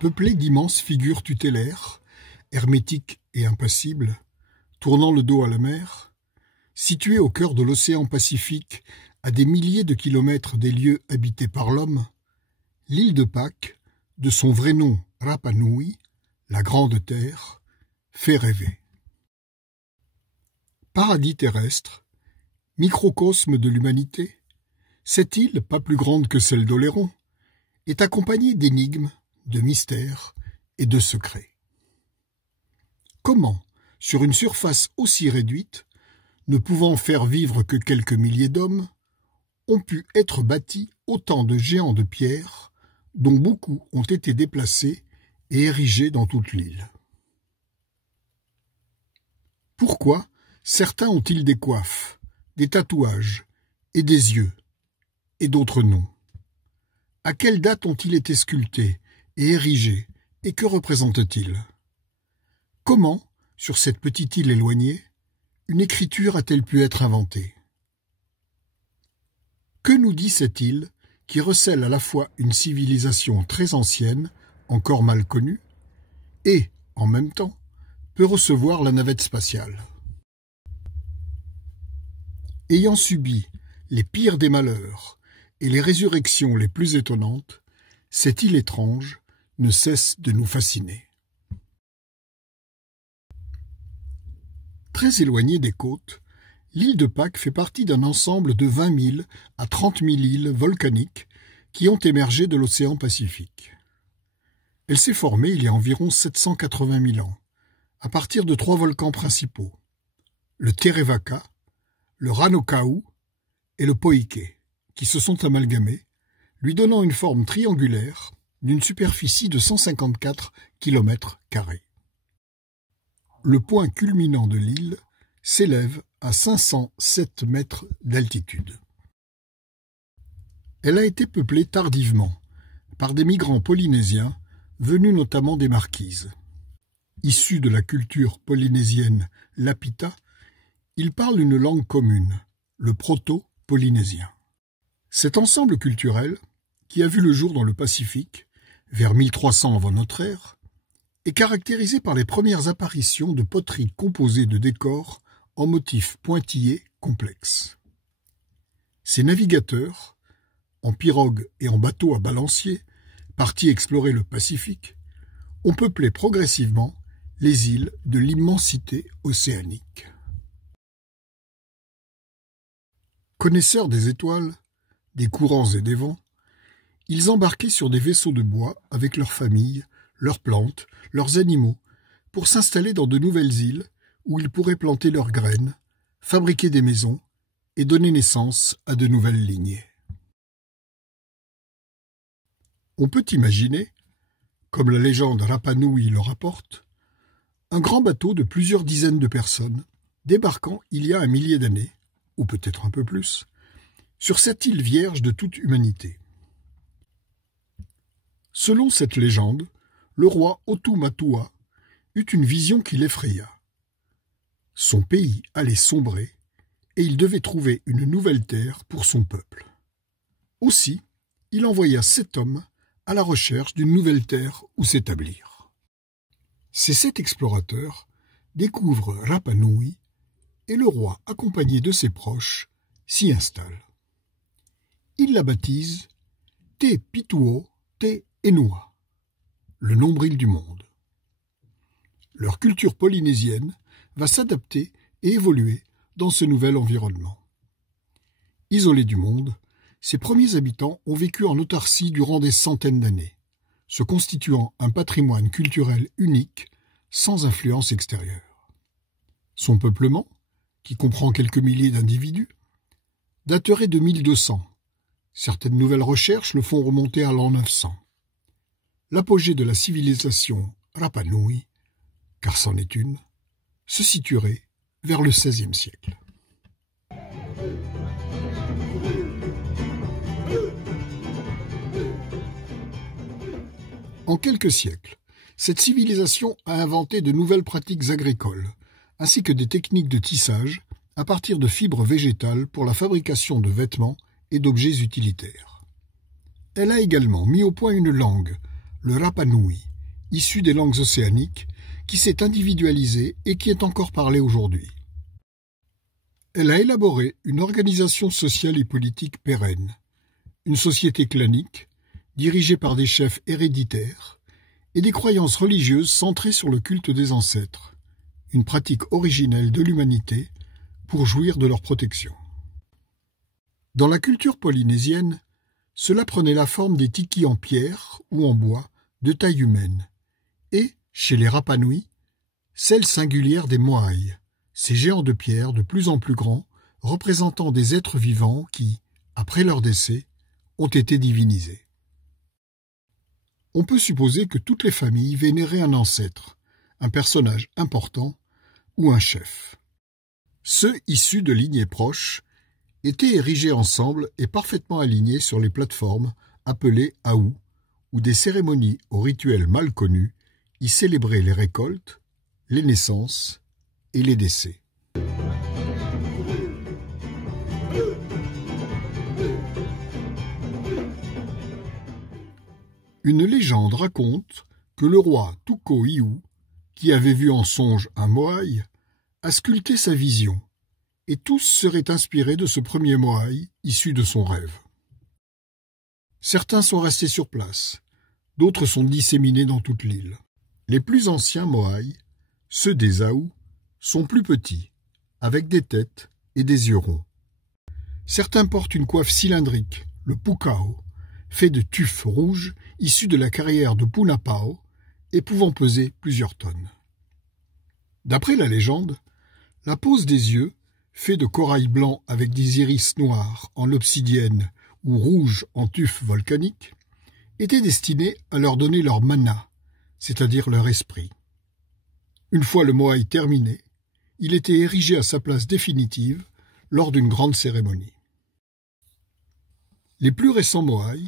peuplée d'immenses figures tutélaires, hermétiques et impassibles, tournant le dos à la mer, située au cœur de l'océan Pacifique, à des milliers de kilomètres des lieux habités par l'homme, l'île de Pâques, de son vrai nom Rapa Nui, la Grande Terre, fait rêver. Paradis terrestre, microcosme de l'humanité, cette île, pas plus grande que celle d'Oléron, est accompagnée d'énigmes, de mystères et de secrets. Comment, sur une surface aussi réduite, ne pouvant faire vivre que quelques milliers d'hommes, ont pu être bâtis autant de géants de pierre, dont beaucoup ont été déplacés et érigés dans toute l'île? Pourquoi certains ont-ils des coiffes, des tatouages et des yeux, et d'autres non? À quelle date ont-ils été sculptés et érigés, et que représentent-ils? Comment, sur cette petite île éloignée, une écriture a-t-elle pu être inventée? Que nous dit cette île qui recèle à la fois une civilisation très ancienne, encore mal connue, et, en même temps, peut recevoir la navette spatiale? Ayant subi les pires des malheurs et les résurrections les plus étonnantes, cette île étrange ne cesse de nous fasciner. Très éloignée des côtes, l'île de Pâques fait partie d'un ensemble de 20 000 à 30 000 îles volcaniques qui ont émergé de l'océan Pacifique. Elle s'est formée il y a environ 780 000 ans, à partir de 3 volcans principaux, le Terevaka, le Ranokau et le Poike, qui se sont amalgamés, lui donnant une forme triangulaire d'une superficie de 154 km². Le point culminant de l'île s'élève à 507 mètres d'altitude. Elle a été peuplée tardivement par des migrants polynésiens venus notamment des Marquises. Issus de la culture polynésienne Lapita, ils parlent une langue commune, le proto-polynésien. Cet ensemble culturel, qui a vu le jour dans le Pacifique, vers 1300 avant notre ère, est caractérisé par les premières apparitions de poteries composées de décors en motifs pointillés complexes. Ces navigateurs, en pirogue et en bateau à balancier, partis explorer le Pacifique, ont peuplé progressivement les îles de l'immensité océanique. Connaisseurs des étoiles, des courants et des vents, ils embarquaient sur des vaisseaux de bois avec leurs familles, leurs plantes, leurs animaux, pour s'installer dans de nouvelles îles où ils pourraient planter leurs graines, fabriquer des maisons et donner naissance à de nouvelles lignées. On peut imaginer, comme la légende Rapa Nui le rapporte, un grand bateau de plusieurs dizaines de personnes débarquant il y a 1 millier d'années, ou peut-être un peu plus, sur cette île vierge de toute humanité. Selon cette légende, le roi Otumatua eut une vision qui l'effraya. Son pays allait sombrer et il devait trouver une nouvelle terre pour son peuple. Aussi, il envoya 7 hommes à la recherche d'une nouvelle terre où s'établir. Ces 7 explorateurs découvrent Rapa Nui et le roi, accompagné de ses proches, s'y installe. Il la baptise Te Pituo Te Enua, le nombril du monde. Leur culture polynésienne va s'adapter et évoluer dans ce nouvel environnement. Isolés du monde, ces premiers habitants ont vécu en autarcie durant des centaines d'années, se constituant un patrimoine culturel unique, sans influence extérieure. Son peuplement, qui comprend quelques milliers d'individus, daterait de 1200. Certaines nouvelles recherches le font remonter à l'an 900. L'apogée de la civilisation Rapa Nui, car c'en est une, se situerait vers le XVIe siècle. En quelques siècles, cette civilisation a inventé de nouvelles pratiques agricoles, ainsi que des techniques de tissage à partir de fibres végétales pour la fabrication de vêtements et d'objets utilitaires. Elle a également mis au point une langue, le Rapa Nui, issue des langues océaniques, qui s'est individualisée et qui est encore parlée aujourd'hui. Elle a élaboré une organisation sociale et politique pérenne, une société clanique, dirigée par des chefs héréditaires, et des croyances religieuses centrées sur le culte des ancêtres, une pratique originelle de l'humanité pour jouir de leur protection. Dans la culture polynésienne, cela prenait la forme des tikis en pierre ou en bois de taille humaine, et, chez les Rapa Nui, celle singulière des moai, ces géants de pierre de plus en plus grands, représentant des êtres vivants qui, après leur décès, ont été divinisés. On peut supposer que toutes les familles vénéraient un ancêtre, un personnage important ou un chef. Ceux issus de lignées proches étaient érigés ensemble et parfaitement alignés sur les plateformes appelées aou, où des cérémonies aux rituels mal connus y célébraient les récoltes, les naissances et les décès. Une légende raconte que le roi Tuko Iu, qui avait vu en songe un moai, a sculpté sa vision, et tous seraient inspirés de ce premier moai issu de son rêve. Certains sont restés sur place, d'autres sont disséminés dans toute l'île. Les plus anciens moai, ceux des Aou, sont plus petits, avec des têtes et des yeux ronds. Certains portent une coiffe cylindrique, le pukao, fait de tuf rouge issu de la carrière de Punapao et pouvant peser plusieurs tonnes. D'après la légende, la pose des yeux, fait de corail blanc avec des iris noirs en obsidienne ou rouge en tuf volcanique, était destinée à leur donner leur mana, c'est-à-dire leur esprit. Une fois le moai terminé, il était érigé à sa place définitive lors d'une grande cérémonie. Les plus récents moai,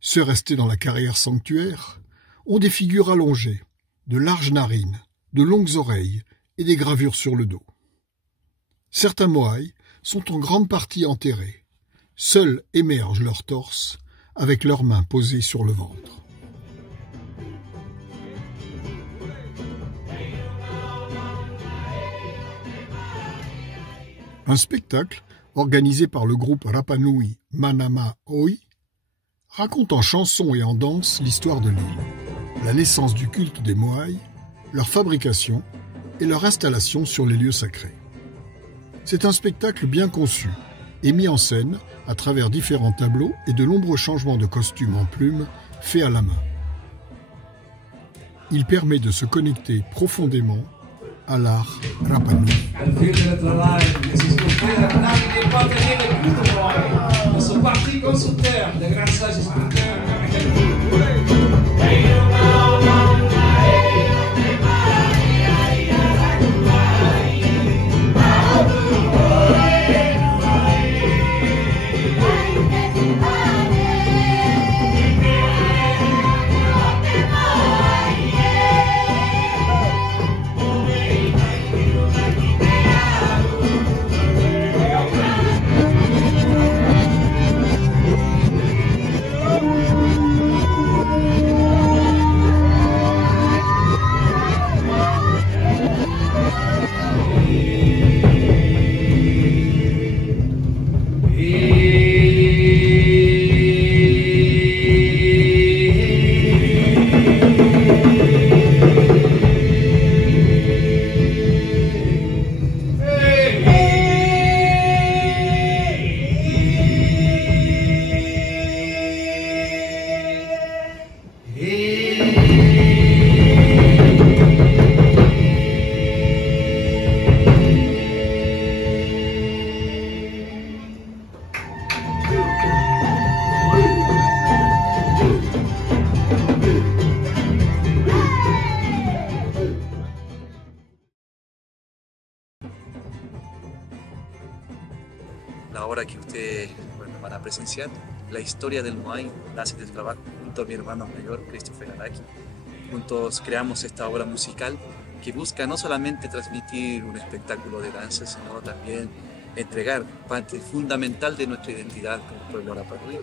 ceux restés dans la carrière sanctuaire, ont des figures allongées, de larges narines, de longues oreilles et des gravures sur le dos. Certains moai sont en grande partie enterrés. Seuls émergent leurs torses, avec leurs mains posées sur le ventre. Un spectacle, organisé par le groupe Rapa Nui Manama Oi, raconte en chansons et en danse l'histoire de l'île, la naissance du culte des moai, leur fabrication et leur installation sur les lieux sacrés. C'est un spectacle bien conçu et mis en scène à travers différents tableaux et de nombreux changements de costumes en plumes faits à la main. Il permet de se connecter profondément à l'art Rapa Nui. Ahora que ustedes van a presenciar, la historia del moai nace del trabajo junto a mi hermano mayor, Christopher Araki. Juntos creamos esta obra musical que busca no solamente transmitir un espectáculo de danza, sino también entregar parte fundamental de nuestra identidad como pueblo Rapa Nui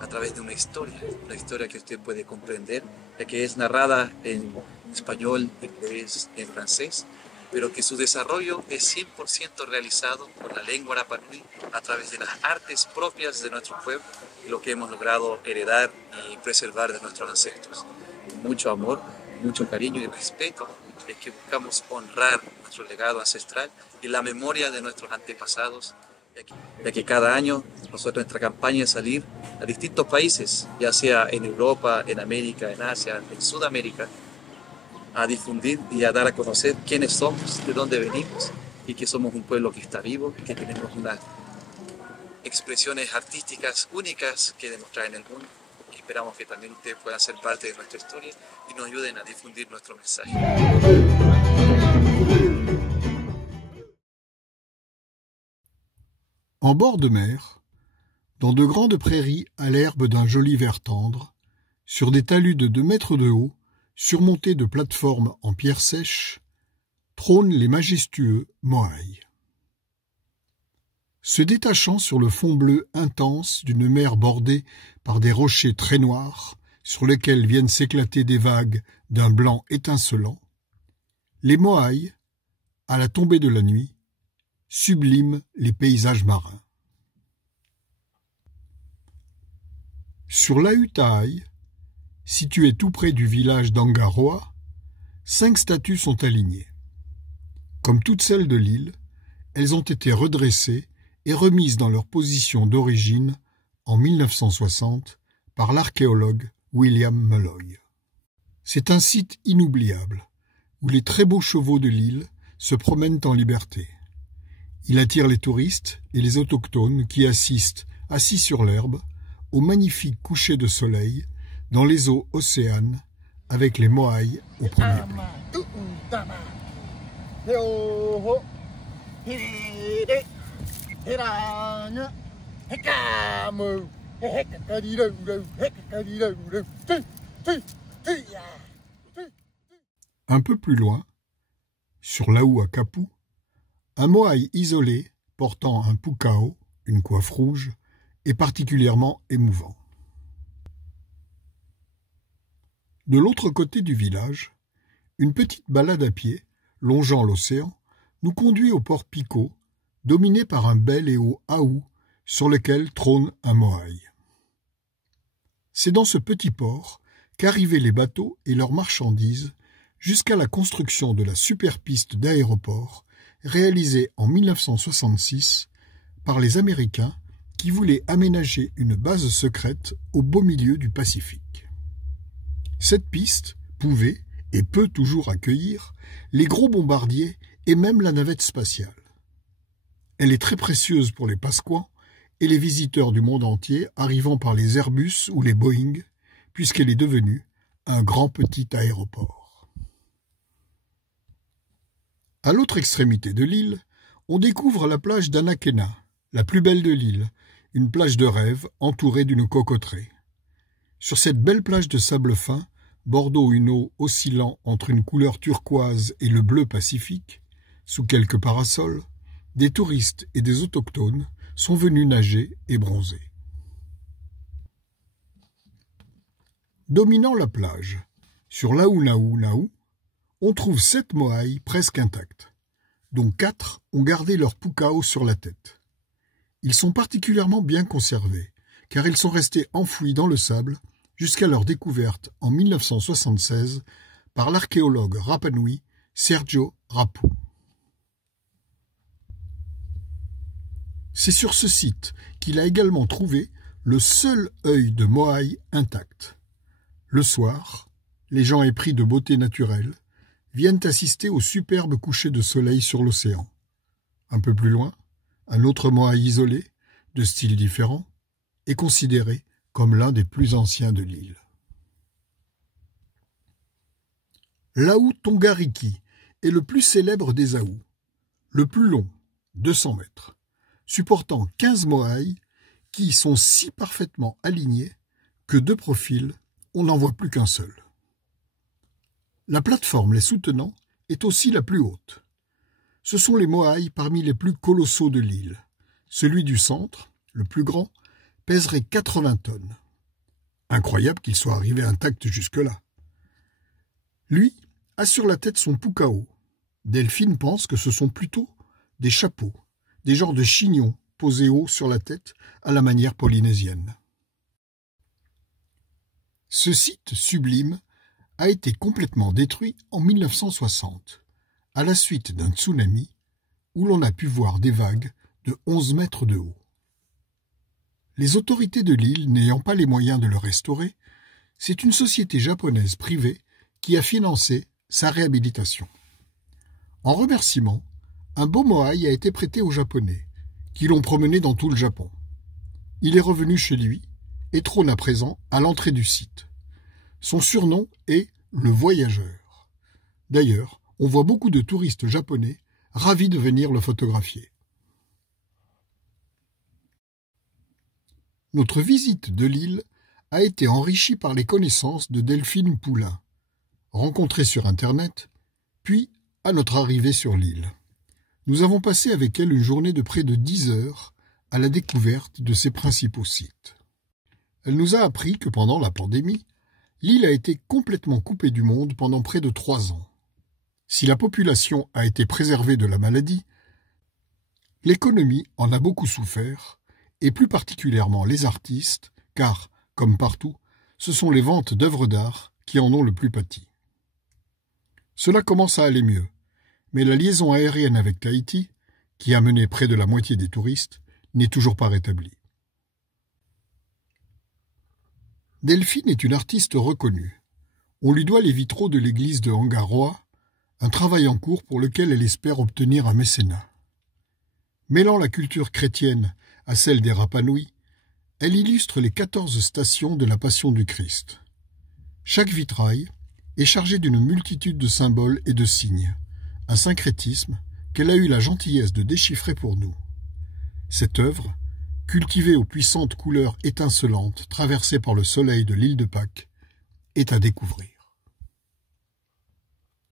a través de una historia que usted puede comprender ya que es narrada en español, inglés, en francés, pero que su desarrollo es 100% realizado por la lengua Rapa Nui a través de las artes propias de nuestro pueblo y lo que hemos logrado heredar y preservar de nuestros ancestros. Con mucho amor, mucho cariño y respeto es que buscamos honrar nuestro legado ancestral y la memoria de nuestros antepasados, ya que cada año nuestra campaña es salir a distintos países, ya sea en Europa, en América, en Asia, en Sudamérica, a difundir y a dar a conocer quiénes somos, de dónde venimos y que somos un pueblo que está vivo, que tenemos unas expresiones artísticas únicas que demostrar en el mundo. Y esperamos que también ustedes puedan ser parte de nuestra historia y nos ayuden a difundir nuestro mensaje. En bord de mer, dans de grandes prairies à l'herbe d'un joli vert tendre, sur des talus de 2 mètres de haut, surmontés de plateformes en pierre sèche, trônent les majestueux Moai. Se détachant sur le fond bleu intense d'une mer bordée par des rochers très noirs, sur lesquels viennent s'éclater des vagues d'un blanc étincelant, les Moai, à la tombée de la nuit, subliment les paysages marins. Sur l'Autaï, situé tout près du village d'Angaroa, 5 statues sont alignées. Comme toutes celles de l'île, elles ont été redressées et remises dans leur position d'origine en 1960 par l'archéologue William Mulloy. C'est un site inoubliable, où les très beaux chevaux de l'île se promènent en liberté. Il attire les touristes et les autochtones qui assistent, assis sur l'herbe, au magnifique coucher de soleil dans les eaux océanes avec les Moai au premier plan. Un peu plus loin, sur l'Auakapu, un Moai isolé portant un pukao, une coiffe rouge, est particulièrement émouvant. De l'autre côté du village, une petite balade à pied, longeant l'océan, nous conduit au port Pico, dominé par un bel et haut aou sur lequel trône un Moai. C'est dans ce petit port qu'arrivaient les bateaux et leurs marchandises jusqu'à la construction de la superpiste d'aéroport réalisée en 1966 par les Américains qui voulaient aménager une base secrète au beau milieu du Pacifique. Cette piste pouvait et peut toujours accueillir les gros bombardiers et même la navette spatiale. Elle est très précieuse pour les Pasquans et les visiteurs du monde entier arrivant par les Airbus ou les Boeing, puisqu'elle est devenue un grand petit aéroport. À l'autre extrémité de l'île, on découvre la plage d'Anakena, la plus belle de l'île, une plage de rêve entourée d'une cocoterie. Sur cette belle plage de sable fin, bordant une eau oscillant entre une couleur turquoise et le bleu pacifique, sous quelques parasols, des touristes et des autochtones sont venus nager et bronzer. Dominant la plage, sur l'Aunaou, on trouve 7 Moai presque intacts, dont 4 ont gardé leur pukao sur la tête. Ils sont particulièrement bien conservés, car ils sont restés enfouis dans le sable jusqu'à leur découverte en 1976 par l'archéologue Rapa Nui Sergio Rapu. C'est sur ce site qu'il a également trouvé le seul œil de Moai intact. Le soir, les gens épris de beauté naturelle viennent assister au superbe coucher de soleil sur l'océan. Un peu plus loin, un autre Moai isolé, de style différent, est considéré comme l'un des plus anciens de l'île. L'Aou Tongariki est le plus célèbre des Aous, le plus long, 200 mètres, supportant 15 Moai qui sont si parfaitement alignés que de profil, on n'en voit plus qu'un seul. La plateforme les soutenant est aussi la plus haute. Ce sont les Moai parmi les plus colossaux de l'île. Celui du centre, le plus grand, pèserait 80 tonnes. Incroyable qu'il soit arrivé intact jusque-là. Lui a sur la tête son pukao. Delphine pense que ce sont plutôt des chapeaux, des genres de chignons posés haut sur la tête à la manière polynésienne. Ce site sublime a été complètement détruit en 1960, à la suite d'un tsunami où l'on a pu voir des vagues de 11 mètres de haut. Les autorités de l'île n'ayant pas les moyens de le restaurer, c'est une société japonaise privée qui a financé sa réhabilitation. En remerciement, un beau moai a été prêté aux Japonais, qui l'ont promené dans tout le Japon. Il est revenu chez lui et trône à présent à l'entrée du site. Son surnom est le Voyageur. D'ailleurs, on voit beaucoup de touristes japonais ravis de venir le photographier. Notre visite de l'île a été enrichie par les connaissances de Delphine Poulain, rencontrée sur Internet, puis à notre arrivée sur l'île. Nous avons passé avec elle une journée de près de 10 heures à la découverte de ses principaux sites. Elle nous a appris que pendant la pandémie, l'île a été complètement coupée du monde pendant près de 3 ans. Si la population a été préservée de la maladie, l'économie en a beaucoup souffert, et plus particulièrement les artistes, car, comme partout, ce sont les ventes d'œuvres d'art qui en ont le plus pâti. Cela commence à aller mieux, mais la liaison aérienne avec Tahiti, qui a mené près de la moitié des touristes, n'est toujours pas rétablie. Delphine est une artiste reconnue. On lui doit les vitraux de l'église de Angaroa, un travail en cours pour lequel elle espère obtenir un mécénat. Mêlant la culture chrétienne à celle des Rapa Nui, elle illustre les 14 stations de la Passion du Christ. Chaque vitrail est chargé d'une multitude de symboles et de signes, un syncrétisme qu'elle a eu la gentillesse de déchiffrer pour nous. Cette œuvre, cultivée aux puissantes couleurs étincelantes traversées par le soleil de l'île de Pâques, est à découvrir.